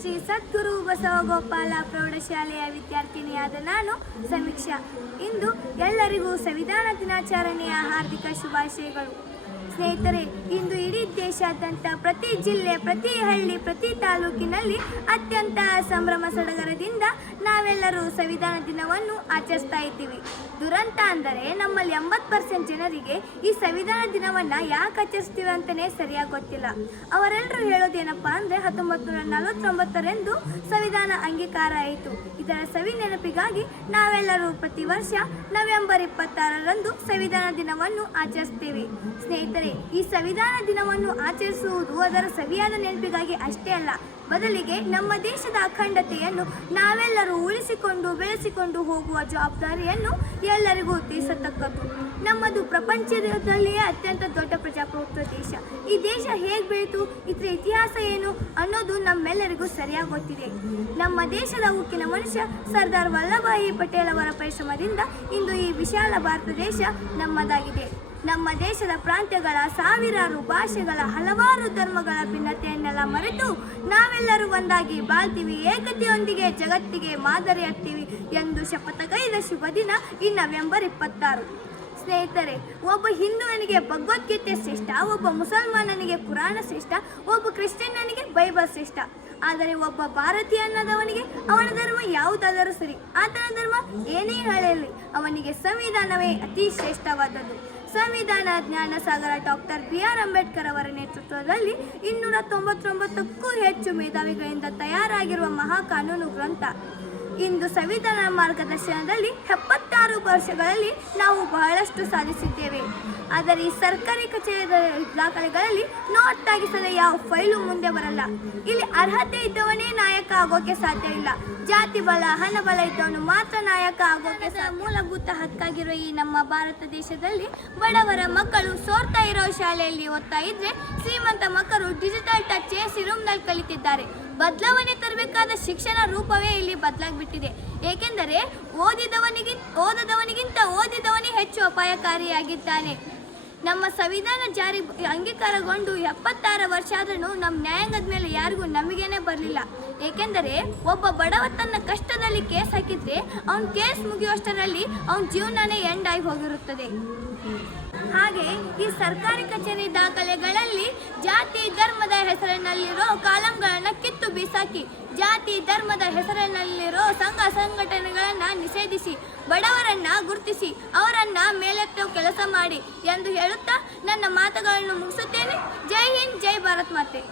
ಶ್ರೀ ಸದ್ಗುರು ಬಸವಗೋಪಾಲ ಪ್ರೌಢಶಾಲೆಯ ವಿದ್ಯಾರ್ಥಿನಿಯಾದ ನಾನು ಸಮೀಕ್ಷಾ. ಇಂದು ಎಲ್ಲರಿಗೂ ಸಂವಿಧಾನ ದಿನಾಚರಣೆಯ ಹಾರ್ದಿಕ ಶುಭಾಶಯಗಳು. ಸ್ನೇಹಿತರೆ, ಇಂದು ಇಡೀ ದೇಶಾದ್ಯಂತ ಪ್ರತಿ ಜಿಲ್ಲೆ, ಪ್ರತಿ ಹಳ್ಳಿ, ಪ್ರತಿ ತಾಲೂಕಿನಲ್ಲಿ ಅತ್ಯಂತ ಸಂಭ್ರಮ ಸಡಗರದಿಂದ ನಾವೆಲ್ಲರೂ ಸಂವಿಧಾನ ದಿನವನ್ನು ಆಚರಿಸ್ತಾ ಇದ್ದೀವಿ. ದುರಂತ ಅಂದರೆ ನಮ್ಮಲ್ಲಿ 80% ಜನರಿಗೆ ಈ ಸಂವಿಧಾನ ದಿನವನ್ನು ಯಾಕೆ ಆಚರಿಸ್ತೀವಿ ಅಂತಲೇ ಸರಿಯಾಗಿ ಗೊತ್ತಿಲ್ಲ. ಅವರೆಲ್ಲರೂ ಹೇಳೋದೇನಪ್ಪ ಅಂದರೆ 1949ರಂದು ಸಂವಿಧಾನ ಅಂಗೀಕಾರ ಆಯಿತು. ಇದರ ಸವಿ ನೆನಪಿಗಾಗಿ ನಾವೆಲ್ಲರೂ ಪ್ರತಿ ವರ್ಷ ನವೆಂಬರ್ 26ರಂದು ಸಂವಿಧಾನ ದಿನವನ್ನು ಆಚರಿಸ್ತೀವಿ. ಸ್ನೇಹಿತರೆ, ಈ ಸಂವಿಧಾನ ದಿನವನ್ನು ಆಚರಿಸುವುದು ಅದರ ಸವಿಯಾದ ನೆನಪಿಗಾಗಿ ಅಷ್ಟೇ ಅಲ್ಲ, ಬದಲಿಗೆ ನಮ್ಮ ದೇಶದ ಅಖಂಡತೆಯನ್ನು ನಾವೆಲ್ಲರೂ ಉಳಿಸಿಕೊಂಡು ಬೆಳೆಸಿಕೊಂಡು ಹೋಗುವ ಜವಾಬ್ದಾರಿಯನ್ನು ಎಲ್ಲರಿಗೂ ತಿಳಿಸತಕ್ಕದ್ದು. ನಮ್ಮದು ಪ್ರಪಂಚದಲ್ಲಿಯೇ ಅತ್ಯಂತ ದೊಡ್ಡ ಪ್ರಜಾಪ್ರಭುತ್ವ ದೇಶ. ಈ ದೇಶ ಹೇಗೆ ಬೆಳೀತು, ಇದರ ಇತಿಹಾಸ ಏನು ಅನ್ನೋದು ನಮ್ಮೆಲ್ಲರಿಗೂ ಸರಿಯಾಗಿ ಗೊತ್ತಿದೆ. ನಮ್ಮ ದೇಶದ ಉಕ್ಕಿನ ಮನುಷ್ಯ ಸರ್ದಾರ್ ವಲ್ಲಭಭಾಯಿ ಪಟೇಲ್ ಅವರ ಪರಿಶ್ರಮದಿಂದ ಇಂದು ಈ ವಿಶಾಲ ಭಾರತ ದೇಶ ನಮ್ಮದಾಗಿದೆ. ನಮ್ಮ ದೇಶದ ಪ್ರಾಂತ್ಯಗಳ, ಸಾವಿರಾರು ಭಾಷೆಗಳ, ಹಲವಾರು ಧರ್ಮಗಳ ಭಿನ್ನತೆಯನ್ನೆಲ್ಲ ಮರೆತು ನಾವೆಲ್ಲರೂ ಒಂದಾಗಿ ಬಾಳ್ತೀವಿ, ಏಕತೆಯೊಂದಿಗೆ ಜಗತ್ತಿಗೆ ಮಾದರಿ ಆಗ್ತೀವಿ ಎಂದು ಶಪಥಗೈದ ಶುಭ ದಿನ ಈ ನವೆಂಬರ್ 26. ಸ್ನೇಹಿತರೆ, ಒಬ್ಬ ಹಿಂದುವನಿಗೆ ಭಗವದ್ಗೀತೆ ಶ್ರೇಷ್ಠ, ಒಬ್ಬ ಮುಸಲ್ಮಾನನಿಗೆ ಪುರಾಣ ಶ್ರೇಷ್ಠ, ಒಬ್ಬ ಕ್ರಿಶ್ಚಿಯನ್ನನಿಗೆ ಬೈಬಲ್ ಶ್ರೇಷ್ಠ. ಆದರೆ ಒಬ್ಬ ಭಾರತೀಯ ಅನ್ನದವನಿಗೆ ಅವನ ಧರ್ಮ ಯಾವುದಾದರೂ ಸರಿ, ಆತನ ಧರ್ಮ ಏನೇ ಹೇಳಲಿ, ಅವನಿಗೆ ಸಂವಿಧಾನವೇ ಅತಿ ಶ್ರೇಷ್ಠವಾದದ್ದು. ಸಂವಿಧಾನ ಜ್ಞಾನ ಸಾಗರ ಡಾಕ್ಟರ್ BR ಅಂಬೇಡ್ಕರ್ ಅವರ ನೇತೃತ್ವದಲ್ಲಿ 299ಕ್ಕೂ ಹೆಚ್ಚು ಮೇಧಾವಿಗಳಿಂದ ತಯಾರಾಗಿರುವ ಮಹಾ ಕಾನೂನು ಗ್ರಂಥ. ಇಂದು ಸಂವಿಧಾನ ಮಾರ್ಗದರ್ಶನದಲ್ಲಿ 76 ವರ್ಷಗಳಲ್ಲಿ ನಾವು ಬಹಳಷ್ಟು ಸಾಧಿಸಿದ್ದೇವೆ. ಆದರೆ ಈ ಸರ್ಕಾರಿ ಕಚೇರಿ ದಾಖಲೆಗಳಲ್ಲಿ ನೋಟಾಗಿಸದೆ ಯಾವ ಫೈಲು ಮುಂದೆ ಬರಲ್ಲ. ಇಲ್ಲಿ ಅರ್ಹತೆ ಇದ್ದವನೇ ನಾಯಕ ಆಗೋಕೆ ಸಾಧ್ಯ ಇಲ್ಲ. ಜಾತಿ ಬಲ, ಹಣ ಬಲ ಇದ್ದವನು ಮಾತ್ರ ನಾಯಕ ಆಗೋಕೆ ಮೂಲಭೂತ ಹಕ್ಕಾಗಿರುವ ಈ ನಮ್ಮ ಭಾರತ ದೇಶದಲ್ಲಿ ಬಡವರ ಮಕ್ಕಳು ಸೋರ್ತಾ ಇರೋ ಶಾಲೆಯಲ್ಲಿ ಓದ್ತಾ ಇದ್ರೆ, ಶ್ರೀಮಂತ ಮಕ್ಕಳು ಡಿಜಿಟಲ್ ಟಚ್ AC ರೂಮ್ನಲ್ಲಿ ಕಲಿತಿದ್ದಾರೆ. ಬದಲಾವಣೆ ತರಬೇಕಾದ ಶಿಕ್ಷಣ ರೂಪವೇ ಇಲ್ಲಿ ಬದಲಾಗಿಬಿಟ್ಟಿದೆ. ಏಕೆಂದರೆ ಓದದವನಿಗಿಂತ ಓದಿದವನೇ ಹೆಚ್ಚು ಅಪಾಯಕಾರಿಯಾಗಿದ್ದಾನೆ. ನಮ್ಮ ಸಂವಿಧಾನ ಜಾರಿ ಅಂಗೀಕಾರಗೊಂಡು 76 ವರ್ಷ ಆದ್ರೂ ನಮ್ಮ ನ್ಯಾಯಾಂಗದ ಮೇಲೆ ಯಾರಿಗೂ ನಂಬಿಕೆನೇ ಬರಲಿಲ್ಲ. ಏಕೆಂದರೆ ಒಬ್ಬ ಬಡವ ತನ್ನ ಕಷ್ಟದಲ್ಲಿ ಕೇಸ್ ಹಾಕಿದ್ರೆ ಅವನ ಕೇಸ್ ಮುಗಿಯುವಷ್ಟರಲ್ಲಿ ಅವನ ಜೀವನನೇ ಎಂಡ್ ಆಗಿ ಹೋಗಿರುತ್ತದೆ. ಹಾಗೆ ಈ ಸರ್ಕಾರಿ ಕಚೇರಿ ದಾಖಲೆಗಳಲ್ಲಿ ಜಾತಿ ಧರ್ಮದ ಹೆಸರಿನಲ್ಲಿರೋ ಕಾಲಂಗಳನ್ನು ಕಿತ್ತು ಬಿಸಾಕಿ, ಜಾತಿ ಧರ್ಮದ ಹೆಸರಿನಲ್ಲಿರೋ ಸಂಘ ಸಂಘಟನೆಗಳನ್ನು ನಿಷೇಧಿಸಿ, ಬಡವರನ್ನ ಗುರುತಿಸಿ ಅವರನ್ನ ಮೇಲೆತ್ತೋ ಕೆಲಸ ಮಾಡಿ ಎಂದು ಹೇಳುತ್ತಾ ನನ್ನ ಮಾತುಗಳನ್ನು ಮುಗಿಸುತ್ತೇನೆ. ಜೈ ಹಿಂದ್, ಜೈ ಭಾರತ್ ಮಾತೆ.